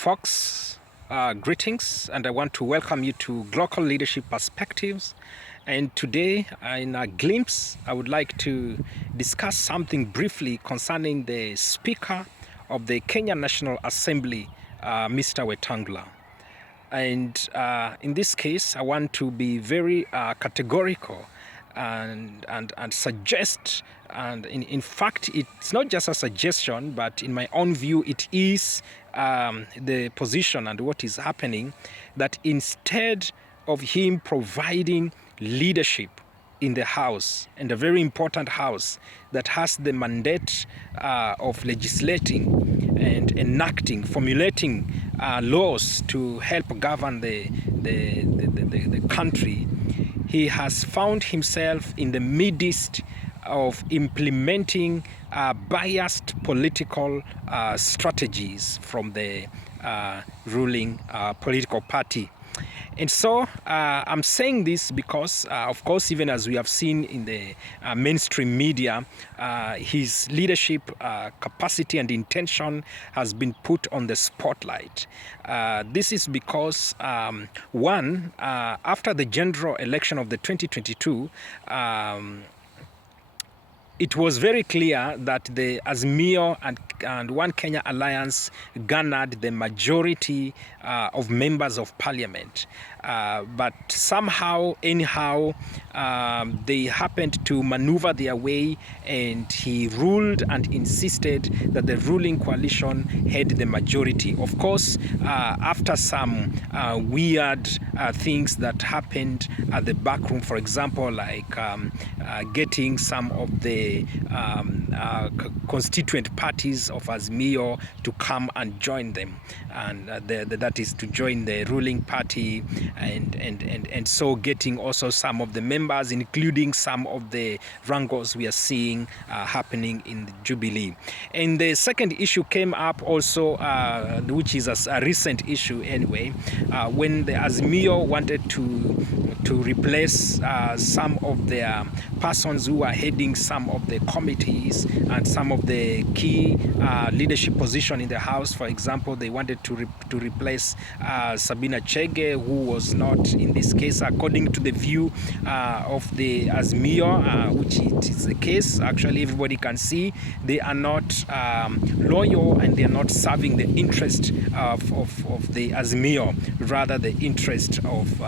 Folks, greetings, and I want to welcome you to Global Leadership Perspectives. And today, in a glimpse, I would like to discuss something briefly concerning the Speaker of the Kenyan National Assembly, Mr. Wetangula. And in this case, I want to be very categorical and suggest, and in fact, it's not just a suggestion, but in my own view, it is the position and what is happening, that instead of him providing leadership in the House, and a very important House that has the mandate of legislating and enacting, formulating laws to help govern the country, he has found himself in the midst of implementing biased political strategies from the ruling political party. And so I'm saying this because, of course, even as we have seen in the mainstream media, his leadership capacity and intention has been put on the spotlight. This is because, one, after the general election of the 2022, it was very clear that the Azimio and One Kenya Alliance garnered the majority of members of parliament. But somehow, anyhow, they happened to maneuver their way, and he ruled and insisted that the ruling coalition had the majority. Of course, after some weird things that happened at the back room, for example, like getting some of the constituent parties of Azimio to come and join them, and that is to join the ruling party, and so getting also some of the members, including some of the wrangles we are seeing happening in the Jubilee. And the second issue came up also, which is a recent issue anyway, when the Azimio wanted to replace some of their persons who are heading some of the committees and some of the key leadership position in the House. For example, they wanted to replace Sabina Chege, who was not, in this case, according to the view of the Azimio, which it is the case. Actually, everybody can see they are not loyal, and they are not serving the interest of the Azimio, rather the interest of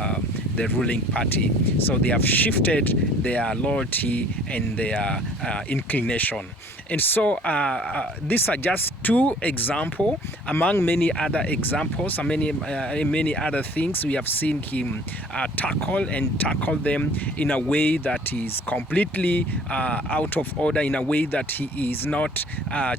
the ruling party. So they have shifted their loyalty and their inclination. And so these are just two examples among many other examples and many other things we have seen him tackle them in a way that is completely out of order, in a way that he is not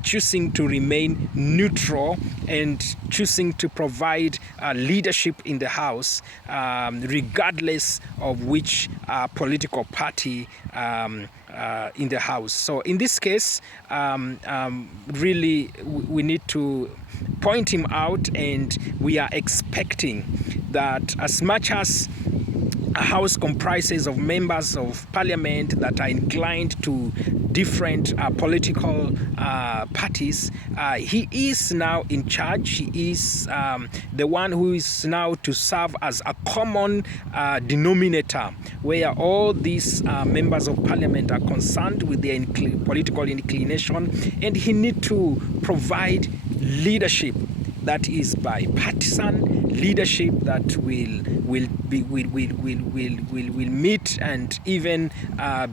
choosing to remain neutral and choosing to provide leadership in the House, regardless of which political party in the House. So in this case, really we need to point him out, and we are expecting that as much as a House comprises of members of parliament that are inclined to different political parties, he is now in charge. He is the one who is now to serve as a common denominator, where all these members of parliament are concerned with their political inclination, and he needs to provide leadership that is bipartisan, leadership that will meet and even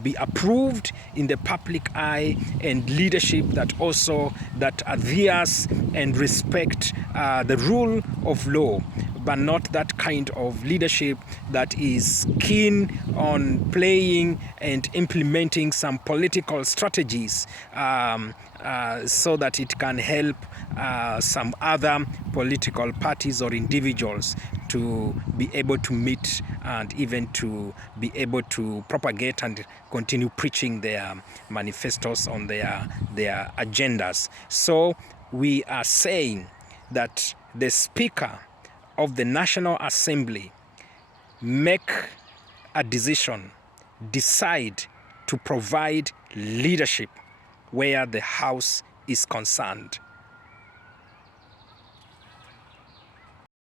be approved in the public eye, and leadership that also that adheres and respect the rule of law, but not that kind of leadership that is keen on playing and implementing some political strategies so that it can help some other political parties or individuals to be able to meet and even to be able to propagate and continue preaching their manifestos on their agendas. So we are saying that the Speaker of the National Assembly make a decision, decide to provide leadership where the House is concerned.